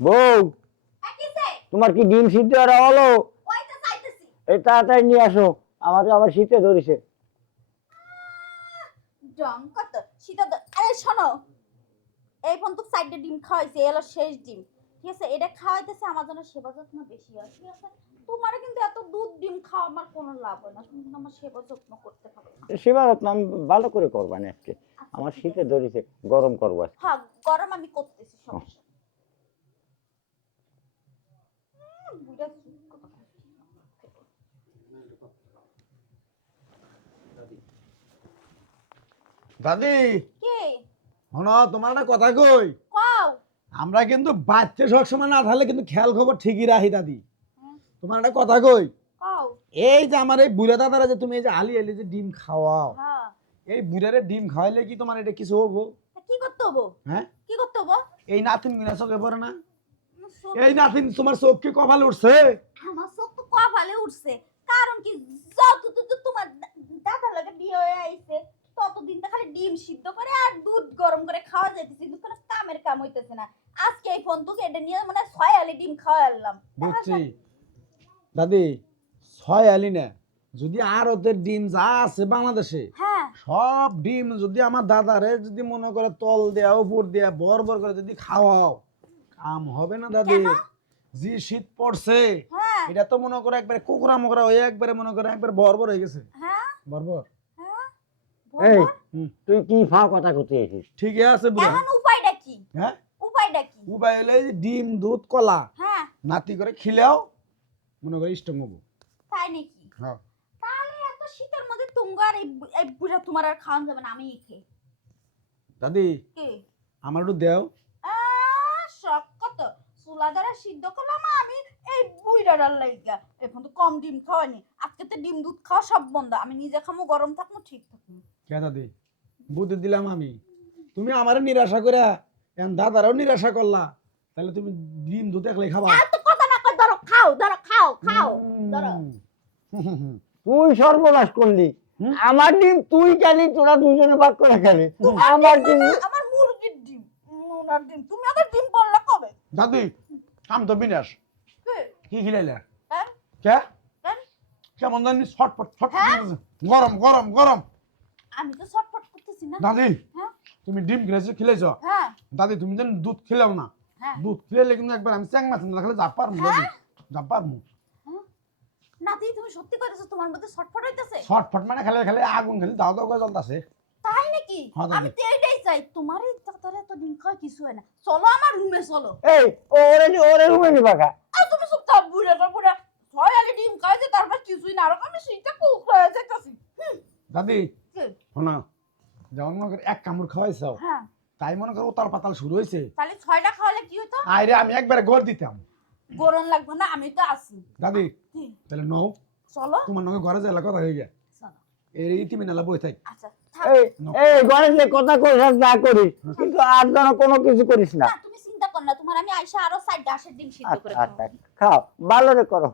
বউ হ্যাঁ, তোমার কি ডিম সিদ্ধ আর হলো। এই তাড়াতাড়ি নিয়ে আসো আমাকে আবার শীতে ধরেছে। আরে শোনো। এই ফোন তো সাইডে ডিম খাওয়াইছে এই হলো শেষ ডিম। ঠিক আছে এটা খাওয়াইতেছে আমার জন্য সেবা যত্ন বেশি হয়। ঠিক আছে? তোমার কিন্তু এত দুধ ডিম খাওয়া আমার কোনো লাভ হয় না। তুমি কিন্তু আমার সেবা যত্ন করতে পারো সেবা যত্ন আমি ভালো করে করবা না আজকে। আমার শীতে ধরেছে গরম করব। হ্যাঁ গরম আমি করতেছি সমস্যা নেই। উম, বুড়া চুপ কথা বলছে। দাদি। কে? শোনো তোমার একটা কথা কই? কও। আমরা কিন্তু বাচ্চা সবসময় না থাকলে কিন্তু খেয়াল খবর ঠিকই রাখি দাদি। তোমার একটা কথা কই? এই যে আমার এই বুড়া দাদারা যে তুমি এই যে আলি আলি যে ডিম খাওয়াও হ্যাঁ। এই বুড়ারে ডিম খাওয়াইলে কি তোমার এটা কিছু হব? কি করতে হব হ্যাঁ? কি করতে হব এই নাতিন গুনা চোখে পড়ে না। এই নাতিন তোমার চোখ কি কপাল উঠছে? আমার চোখ তো কপালে উঠছে। কারণ কি যত তোমার দা- দাদার লাগে বিয়ে হয়ে আইছে ততদিন তো খালি ডিম সিদ্ধ করে আর দুধ গরম করে খাওয়া যাইতেছে কিন্তু কোনো কামের কাম হইতেছে না। আজকে এই ফোন তোকে এটা নিয়ে মানে ছয় আলি ডিম খাওয়া আনলাম। বুঝছি। দাদি ছয় আলি না। যদি আর ওদের ডিম যা আছে বাংলাদেশে হ্যাঁ। সব ডিম যদি আমার দাদারে যদি মনে করে তল দেয়া উপর দেয়া বর বর করে যদি খাওয়াও কাম হবে না দাদি? যে শীত পড়ছে। হ্যাঁ। এটা তো মনে করে একবারে কুকুরা মুকরা হয়ে একবারে মনে করে একবার বর্বর হয়ে গেছে। হ্যাঁ। বর্বর হ্যাঁ। এই তুই কি ফাঁ কথা করতে এসিস ঠিকই আছে বুড়া। কি হ্যাঁ? উপায়টা কি উপায় হলে ডিম দুধ কলা হ্যাঁ। নাতি করে খিলেও মনে করে ইষ্ট হব তাই নাকি? হ্যাঁ। তাহলে এত শীতের মধ্যে এই বু- এই বুড়া তোমার আর খাওয়ান যাবে না আমি খেয়ে। দাদি কে? আমার একটু দেও। শখ কত? চুলা দ্বারা সিদ্ধ করলাম আমি এই বুইড়াটার লাইগা। এখন তো কম ডিম খাওয়ানি আজকে তো ডিম দুধ খাওয়া সব বন্ধ। আমি নিজে খামো গরম থাকব ঠিক থাকব কে দাদি? বুদ্ধি দিলাম আমি। তুমি আমারে নিরাশা করে এখন দাদারাও নিরাশা করলা। তাহলে তুমি ডিম দুধ একলাই খাবা? এত কথা না কই ধরো খাও ধরো খাও খাও ধরো। তুই সর্বনাশ করলি। আমার ডিম তুই খেলি তোরা দুজনে ভাগ করে খেলি। আমার ডিম আমার মুরগির ডিম মুনার ডিম। তুমি আবার ডিম পড়লা কবে? দাদি কাম তো বিনাশ। কে? কি খিলাইলা হ্যাঁ? কে? কেমন জানি ছটফট ছটফট হ্যাঁ? গরম গরম গরম। আমি তো ছটফট করতেছি না। দাদি হ্যাঁ? তুমি ডিম খেলেছো খেলেছ হ্যাঁ। দাদি তুমি যেন দুধ খেলেও না। হ্যাঁ। দুধ খেলে কিন্তু একবার আমি চ্যাং মাছ না খেলে যা পারব দাদি যা পারব। নাতি তুমি সত্যি কইতেছো তোমার মধ্যে ছটফট হইতাছে? ছটফট মানে খেলে খেলে আগুন খেলে দাও দাও করে জ্বলতাছে তাই নাকি? হ্যাঁ। আমি তো এইটাই চাই তোমার এই দাদার এত ডিম খাওয়া কিছু হয় না। চলো আমার রুমে চলো। এই ওরে নি ওরে রুমে নিবা কা আর তুমি সব তা বুড়া তা বুড়া। ছয় আলি ডিম খাইছে তারপর কিছুই না আর আমি সেইটা কুক হয়ে যাইতাছি। দাদি কে? শোনা যেমন মনে করে এক কামড় খাওয়াইছ হ্যাঁ। তাই মনে করো উতাল পাতাল শুরু হয়েছে। তাহলে ছয়টা খাওয়ালে কি হইতো আইরে আমি একবারে গড় দিতাম। গরম লাগবে না আমি তো আছি। দাদি তাহলে নও। চলো। তোমার নগে ঘরে যাইলে কথা হয়ে চলো। এই তুমি নালা বই থাক। আচ্ছা। এই এই ঘরে যে কথা কইস আর যা করিস কিন্তু আর যেন কোনো কিছু করিস না। না তুমি চিন্তা কর না তোমার আমি আইসা আরও সাইড ডাসের ডিম সিদ্ধ করে আচ্ছা আচ্ছা খাও। ভালো রে করো।